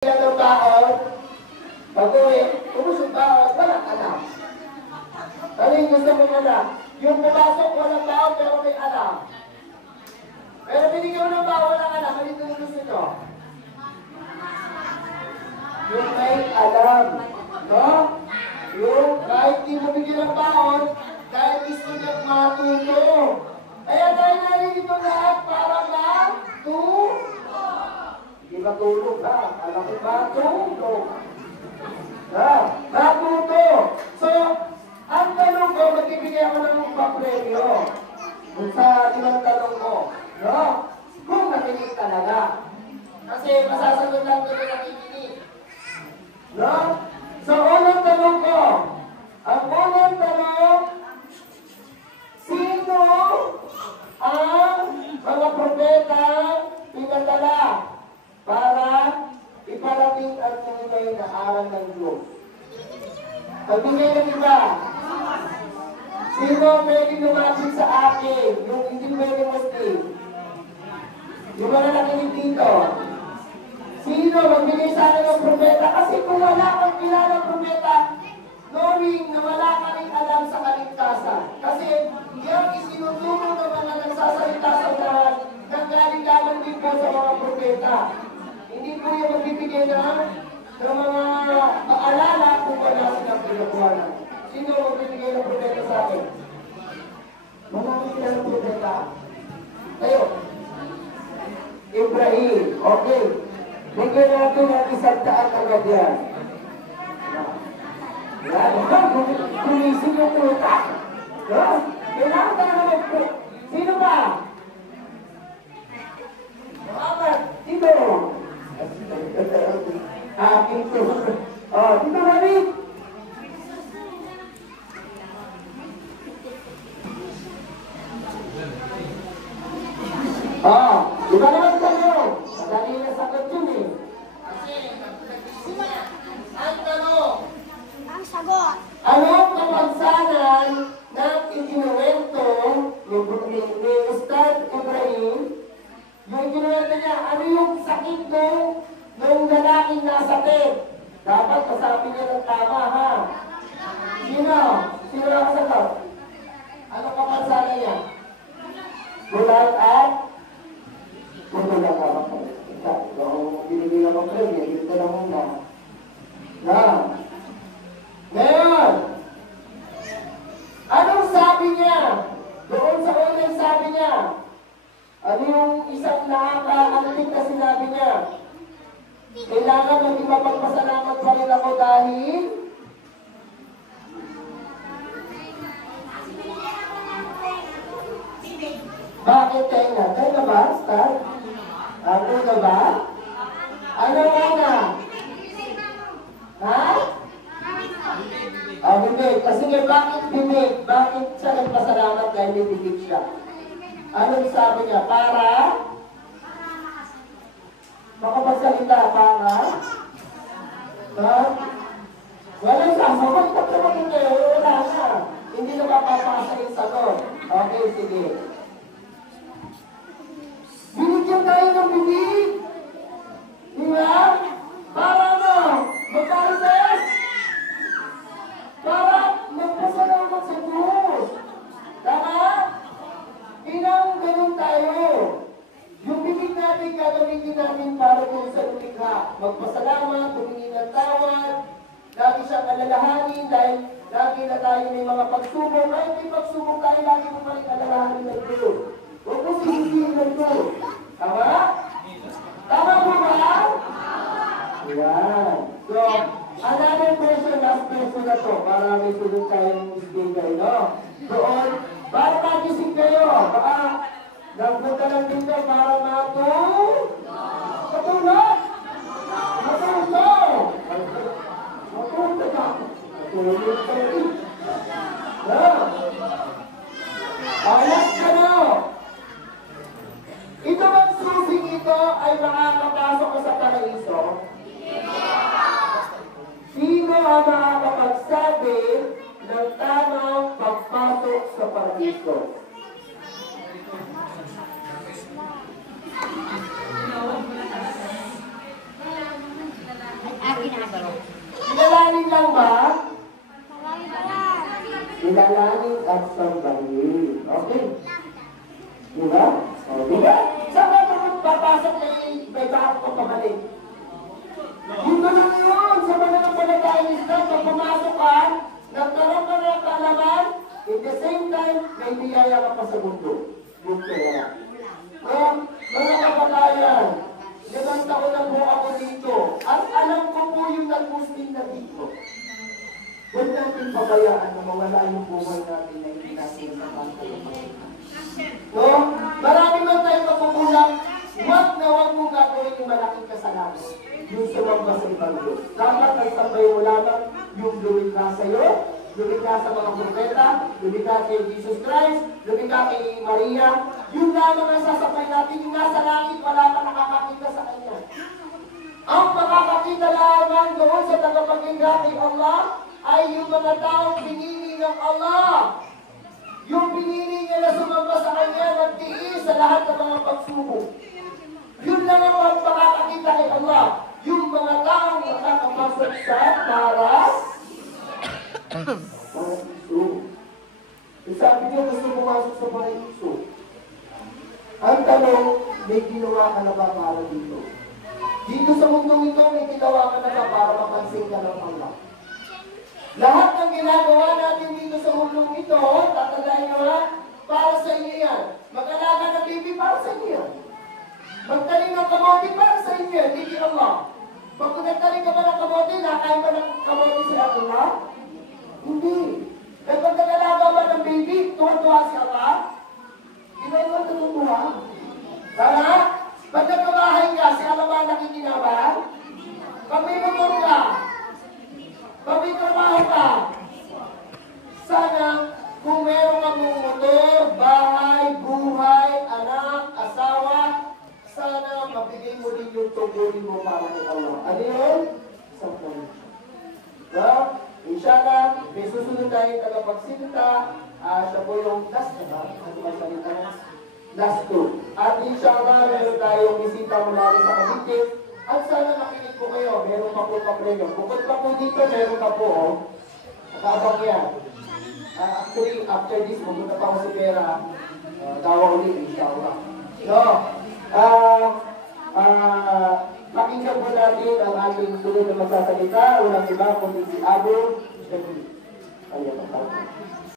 ng baon, pag-uwi, umusog baon, walang alam. Ano yung gusto mong alam? Yung pumasok, walang baon, pero may alam. Pero binigyan mo ng baon, walang alam. Ano yung gusto nyo? Yung may alam. No? Yung kahit di mo bigyan ng baon, dahil gusto nyo matuto. Kaya tayo nalilito lahat para matulog. Hindi matulog ha. Alam ko matulog. Ha? Matulog. So, ang tanong ko, magbibigay ako ng papremyo. Sa ilang tanong ko. No? Kung nakinig talaga. Kasi masasagot lang ito na nakikinig. No? So, unang tanong ko. Ang unang tanong, sino ang mga propeta pinadala para iparating ang tunay na aral ng Diyos? Pagbigay ng iba. Sino pwede lumapit sa akin? Yung hindi pwede Muslim. Yung mga nakinig dito. Sino magbigay sa akin ng propeta? Kasi kung wala kang kilalang propeta, knowing na wala ka rin alam sa kaligtasan. Kasi yung isinuturo ng mga nagsasalita sa lahat, nanggaling lamang din po sa mga propeta. Hindi po yung magbibigay ng mga paalala kung wala silang pinagkuhanan. Sino magbibigay ng propeta sa akin? Maraming kilalang propeta. Kayo. Ibrahim. Okay. Bigyan natin ang isang daan agad yan. Yan. Gumising yung tuta. Kailangan ka na mag-pro. Sino ba? Muhammad. Sino? Aking to. Oh, sino kami? Oh, iba naman kayo. Madali na sagot yun eh. Ang tanong. Ang sagot. Anong kapansanan ng ikinuwento ni Ustad Ibrahim? Yung ikinuwento niya, ano yung sakit nung lalaking nasa tent? Dapat kasabi niya ng tama, ha? Sino? Sino ang sagot? Anong kapansanan niya? Bulan at? Bulan at ako. Kung binigay na mag-premyo, dito na muna. Na? Ngayon, anong sabi niya? Doon sa unang sabi niya, ano yung isang nakakaalit na sinabi niya? Kailangan maging mapagpasalamat pa rin ako dahil bakit tenga? Tenga ba? Start? Ano na ba? Ano na? Ha? Bibig. Kasi nga, bakit bibig? Bakit siya nagpasalamat dahil may bibig siya? Anong sabi niya? Para? Makapagsalita para? Ha? Walang sasagot. Pagkabatin kayo, wala na. Hindi na mapapasa yung sagot. Okay, sige. Binigyan tayo ng bibig. Diba? Para ano? Magparites? Para magpasalamat sa Diyos. Tama? Pinang ganun tayo. Yung bibig natin, gagamitin natin para kung sa lumikha. Magpasalamat, humingi ng tawad, lagi siyang alalahanin dahil lagi na tayo may mga pagsubok. Kahit may pagsubok tayo, lagi mo pa rin alalahanin ng Diyos. Huwag mo sinisin ng Diyos. Tama? Tama po ba? Yan. So, another question, last question na to, para may sunod tayong isbigay, no? Doon, para magising kayo, baka nagpunta lang dito para matulog? Matulog? Matulog! Matulog ka! Matulog ka rin! Alas ka na! Ito bang susing ito ay makakapasok ka sa paraiso? Sino ang makakapagsabi ng tamang pagpasok sa paraiso? Kilalanin lang ba? Kilalanin at sambahin. Okay? Diba? O, diba? Saan ka papasok na may bago ka pabalik? Yun na lang yun! Sa mananampalatayang Islam, pag pumasok ka, nagkaroon ka ng kaalaman, in the same time, may biyaya ka pa sa mundo. Yun kaya. Mga kapatayan, 5 taon na po ako dito. At alam ko po yung nag-Muslim na dito. Huwag natin pabayaan na mawala yung buhay natin na hindi natin sa pagkakas. No? Marami man tayong makukulang, huwag na huwag mong gagawin yung malaking kasalanan. Yung sumamba sa ibang Diyos. Dapat nagsambay mo lamang yung lumikha sa'yo, lumikha sa mga propeta, lumikha kay Jesus Christ, lumikha kay Maria. Yung lamang ang sasabay natin, yung nasa langit, wala pa nakakakita sa Kanya. Ang makakakita lamang doon sa tagapagingga kay Allah ay yung mga taong pinili ng Allah. Yung pinili niya na sumamba sa Kanya, nagtiis sa lahat ng mga pagsubok. Yun lang ang makakakita kay Allah. Yung mga taong makakapasok sa paras. Paraiso. Sabi niyo gusto pumasok sa paraiso. Ang tanong, may ginawa ka na ba para dito? Dito sa mundong ito, may ginawa ka na ba para mapansin ka ng Allah? Lahat ng ginagawa natin dito sa mundong ito, tatandaan nyo ha, para sa inyo yan. Mag-alaga ng baby, para sa inyo yan. Magtanim ng kamote, para sa inyo yan, hindi Allah. Pag nagtanim ka ba ng kamote, nakain ba ng kamote si Allah? Hindi. Kaya pag nag-alaga ba ng baby, tuwa-tuwa si Allah? Hindi ba naman natutuwa? Sana, pag nagkabahay ka, si Allah ba nakikinabahan? Pag may motor ka, pag may trabaho ka, sana kung meron kang motor, bahay, buhay, anak, asawa, sana mabigay mo din yung tungkulin mo para kay Allah. Ano yun? Isang point. Well, inshallah, may susunod tayong tagapagsalita. Siya po yung last na ba? Ano ba salita? Last two. At inshallah, meron tayong bisita mula rin sa Cavite. At sana makinig po kayo. Meron pa po pa-premyo. Bukod pa po dito, meron pa po. Nakabang yan. Actually, after this, mabuta pa ako si Pera. Tawa ulit, inshallah. So, pakinggan po natin ang ating sunod na magsasalita. Walang iba kundi si Abu Shafi. Ayan,